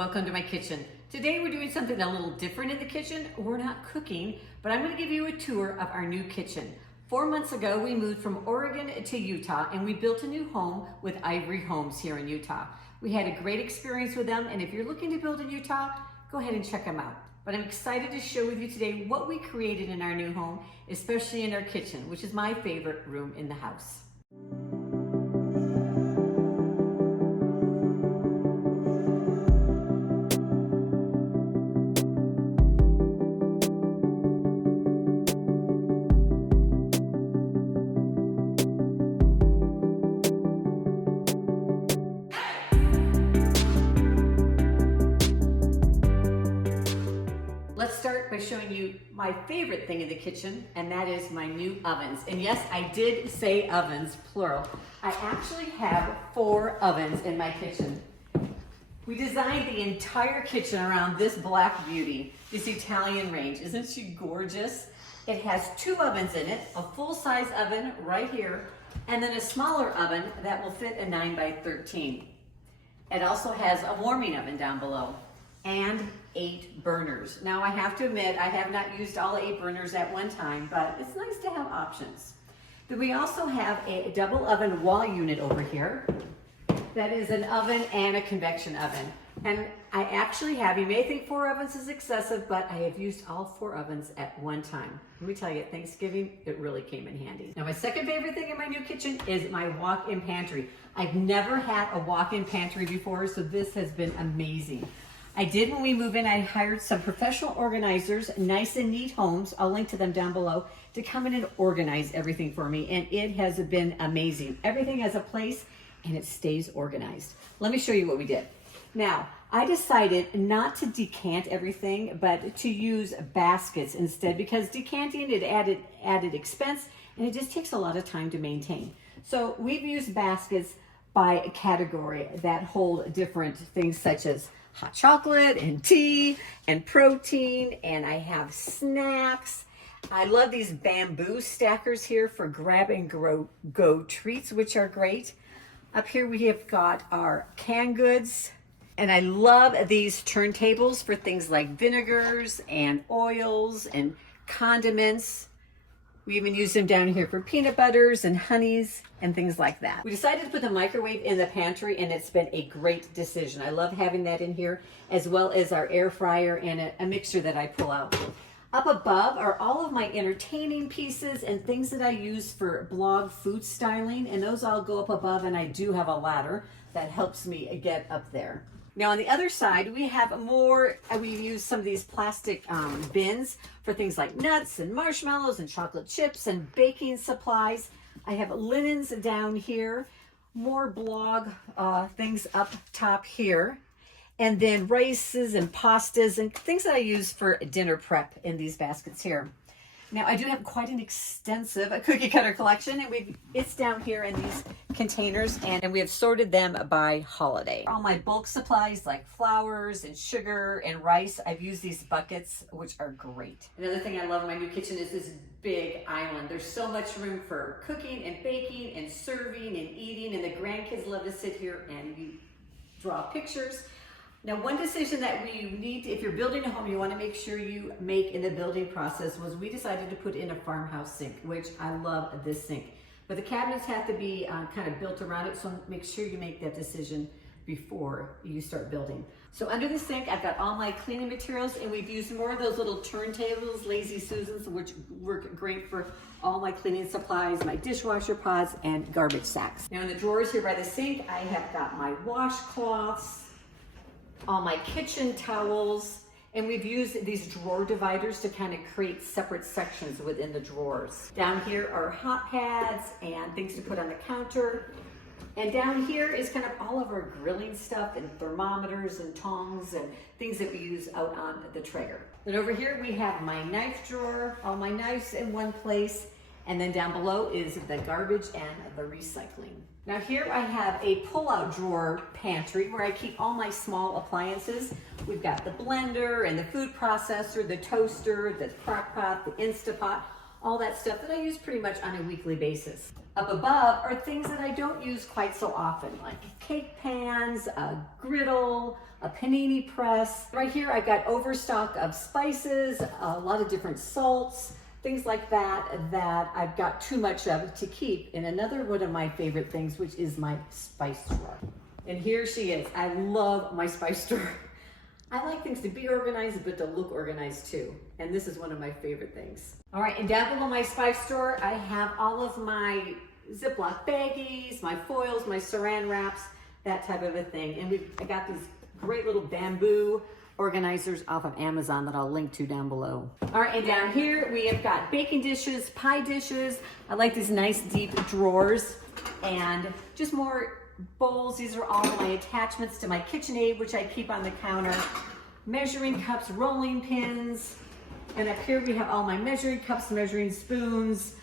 Welcome to my kitchen. Today we're doing something a little different in the kitchen. We're not cooking, but I'm going to give you a tour of our new kitchen. 4 months ago, we moved from Oregon to Utah and we built a new home with Ivory Homes here in Utah. We had a great experience with them, and if you're looking to build in Utah, go ahead and check them out. But I'm excited to share with you today what we created in our new home, especially in our kitchen, which is my favorite room in the house. Let's start by showing you my favorite thing in the kitchen, and that is my new ovens. And yes, I did say ovens, plural. I actually have 4 ovens in my kitchen. We designed the entire kitchen around this black beauty, this Italian range. Isn't she gorgeous? It has 2 ovens in it, a full-size oven right here, and then a smaller oven that will fit a 9 by 13. It also has a warming oven down below and 8 burners. Now I have to admit, I have not used all 8 burners at one time, but it's nice to have options. Then we also have a double oven wall unit over here. That is an oven and a convection oven. And I actually have, you may think 4 ovens is excessive, but I have used all 4 ovens at one time. Let me tell you, at Thanksgiving, it really came in handy. Now my second favorite thing in my new kitchen is my walk-in pantry. I've never had a walk-in pantry before, so this has been amazing. I did when we moved in, I hired some professional organizers, Nice and Neat Homes, I'll link to them down below, to come in and organize everything for me, and it has been amazing. Everything has a place and it stays organized. Let me show you what we did. Now, I decided not to decant everything, but to use baskets instead, because decanting, it added expense, and it just takes a lot of time to maintain. So we've used baskets by category that hold different things such as hot chocolate and tea and protein, and I have snacks. I love these bamboo stackers here for grab and go treats, which are great. Up here we have got our canned goods, and I love these turntables for things like vinegars and oils and condiments. We even use them down here for peanut butters and honeys and things like that. We decided to put the microwave in the pantry, and it's been a great decision. I love having that in here, as well as our air fryer and a mixer that I pull out. Up above are all of my entertaining pieces and things that I use for blog food styling, and those all go up above, and I do have a ladder that helps me get up there. Now on the other side, we have more, we use some of these plastic bins for things like nuts and marshmallows and chocolate chips and baking supplies. I have linens down here, more blog things up top here, and then rices and pastas and things that I use for dinner prep in these baskets here. Now I do have quite an extensive cookie cutter collection, and it's down here in these containers, and we have sorted them by holiday. All my bulk supplies like flours and sugar and rice, I've used these buckets, which are great. Another thing I love in my new kitchen is this big island. There's so much room for cooking and baking and serving and eating, and the grandkids love to sit here and draw pictures. Now, one decision that we need, if you're building a home, you want to make sure you make in the building process was we decided to put in a farmhouse sink, which I love this sink. But the cabinets have to be kind of built around it, so make sure you make that decision before you start building. So under the sink, I've got all my cleaning materials, and we've used more of those little turntables, Lazy Susans, which work great for all my cleaning supplies, my dishwasher pods, and garbage sacks. Now in the drawers here by the sink, I have got my washcloths, all my kitchen towels, and we've used these drawer dividers to kind of create separate sections within the drawers. Down here are hot pads and things to put on the counter. And down here is kind of all of our grilling stuff and thermometers and tongs and things that we use out on the Traeger. Then over here we have my knife drawer, all my knives in one place. And then down below is the garbage and the recycling. Now here I have a pull-out drawer pantry where I keep all my small appliances. We've got the blender and the food processor, the toaster, the crock pot, the Instapot, all that stuff that I use pretty much on a weekly basis. Up above are things that I don't use quite so often, like cake pans, a griddle, a panini press. Right here I got overstock of spices, a lot of different salts, things like that I've got too much of to keep. And another one of my favorite things, which is my spice drawer. And here she is. I love my spice drawer. I like things to be organized, but to look organized too. And this is one of my favorite things. All right, and down below my spice drawer, I have all of my Ziploc baggies, my foils, my saran wraps, that type of a thing. And I got these great little bamboo organizers off of Amazon that I'll link to down below. All right, and down here we have got baking dishes, pie dishes. I like these nice deep drawers and just more bowls. These are all my attachments to my KitchenAid, which I keep on the counter. Measuring cups, rolling pins. And up here we have all my measuring cups, measuring spoons,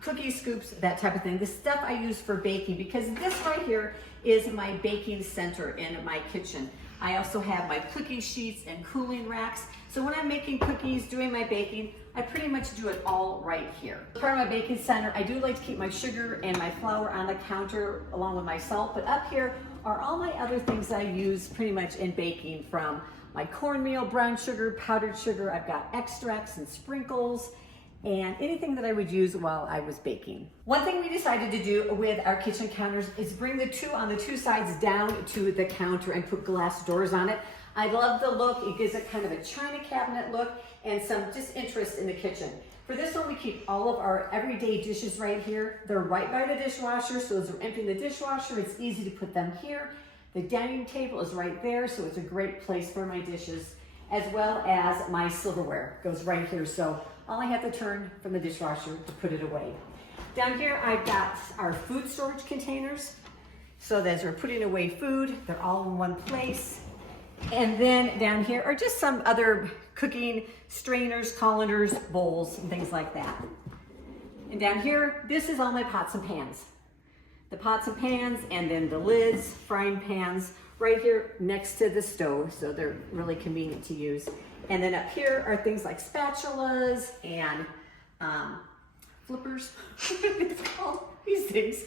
cookie scoops, that type of thing. The stuff I use for baking, because this right here is my baking center in my kitchen. I also have my cookie sheets and cooling racks. So when I'm making cookies, doing my baking, I pretty much do it all right here. Part of my baking center, I do like to keep my sugar and my flour on the counter along with my salt, but up here are all my other things I use pretty much in baking, from my cornmeal, brown sugar, powdered sugar. I've got extracts and sprinkles, and anything that I would use while I was baking. One thing we decided to do with our kitchen counters is bring the two on the two sides down to the counter and put glass doors on it. I love the look. It gives it kind of a china cabinet look and some just interest in the kitchen. For this one, we keep all of our everyday dishes right here. They're right by the dishwasher, so as we're emptying the dishwasher, it's easy to put them here. The dining table is right there, so it's a great place for my dishes, as well as my silverware goes right here. So all I have to turn from the dishwasher to put it away. Down here, I've got our food storage containers. So as we're putting away food, they're all in one place. And then down here are just some other cooking strainers, colanders, bowls, and things like that. And down here, this is all my pots and pans. The pots and pans, and then the lids, frying pans, right here next to the stove, so they're really convenient to use. And then up here are things like spatulas and flippers, it's called, these things,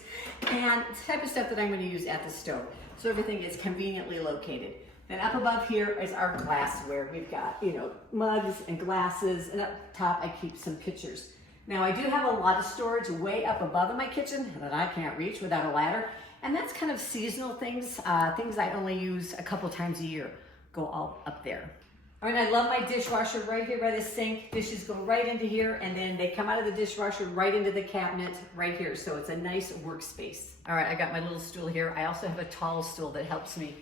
and the type of stuff that I'm going to use at the stove. So everything is conveniently located. Then up above here is our glassware. We've got, mugs and glasses, and up top I keep some pitchers. Now I do have a lot of storage way up above in my kitchen that I can't reach without a ladder, and that's kind of seasonal things, things I only use a couple times a year, go all up there. All right, I love my dishwasher right here by the sink. Dishes go right into here, and then they come out of the dishwasher right into the cabinet right here, so it's a nice workspace. All right, I got my little stool here. I also have a tall stool that helps me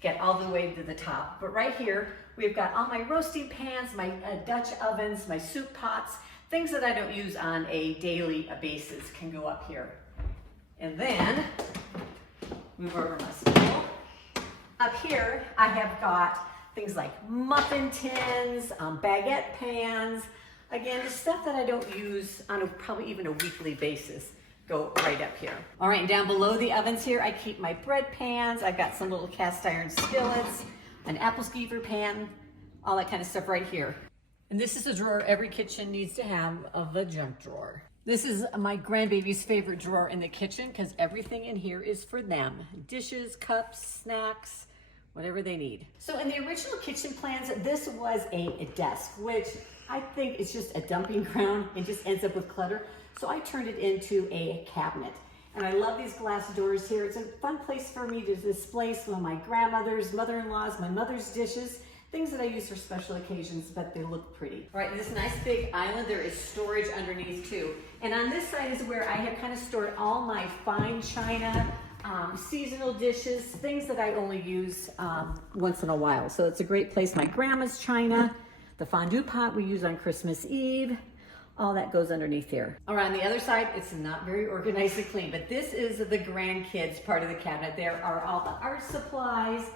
get all the way to the top. But right here, we've got all my roasting pans, my Dutch ovens, my soup pots, things that I don't use on a daily basis can go up here. And then, move over my stool. Up here, I have got things like muffin tins, baguette pans. Again, the stuff that I don't use on probably even a weekly basis go right up here. All right, and down below the ovens here, I keep my bread pans. I've got some little cast iron skillets, an apple skeever pan, all that kind of stuff right here. And this is a drawer every kitchen needs to have, of the junk drawer. This is my grandbaby's favorite drawer in the kitchen because everything in here is for them. Dishes, cups, snacks, whatever they need. So in the original kitchen plans, this was a desk, which I think is just a dumping ground and just ends up with clutter. So I turned it into a cabinet. And I love these glass doors here. It's a fun place for me to display some of my grandmother's, mother-in-law's, my mother's dishes, things that I use for special occasions, but they look pretty. All right, this nice big island, there is storage underneath too. And on this side is where I have kind of stored all my fine china, seasonal dishes, things that I only use once in a while. So it's a great place. My grandma's china, the fondue pot we use on Christmas Eve, all that goes underneath here. All right, on the other side, it's not very organized and clean, but this is the grandkids part of the cabinet. There are all the art supplies,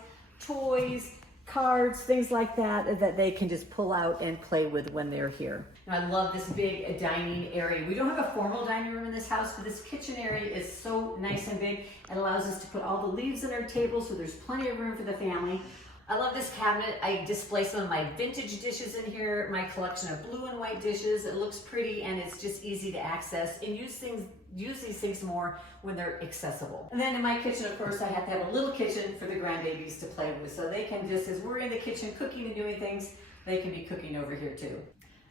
toys, cards, things like that, that they can just pull out and play with when they're here. Now, I love this big dining area. We don't have a formal dining room in this house, but this kitchen area is so nice and big. It allows us to put all the leaves on our table, so there's plenty of room for the family. I love this cabinet. I display some of my vintage dishes in here, my collection of blue and white dishes. It looks pretty and it's just easy to access, and use these things more when they're accessible. And then in my kitchen, of course, I have to have a little kitchen for the grandbabies to play with, so they can just, as we're in the kitchen cooking and doing things, they can be cooking over here too.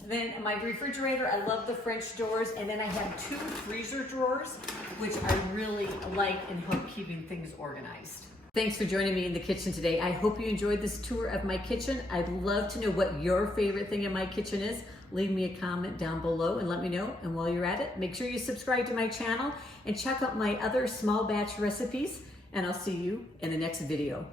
Then my refrigerator, I love the French doors, and then I have 2 freezer drawers, which I really like and help keeping things organized. Thanks for joining me in the kitchen today. I hope you enjoyed this tour of my kitchen. I'd love to know what your favorite thing in my kitchen is. Leave me a comment down below and let me know. And while you're at it, make sure you subscribe to my channel and check out my other small batch recipes. And I'll see you in the next video.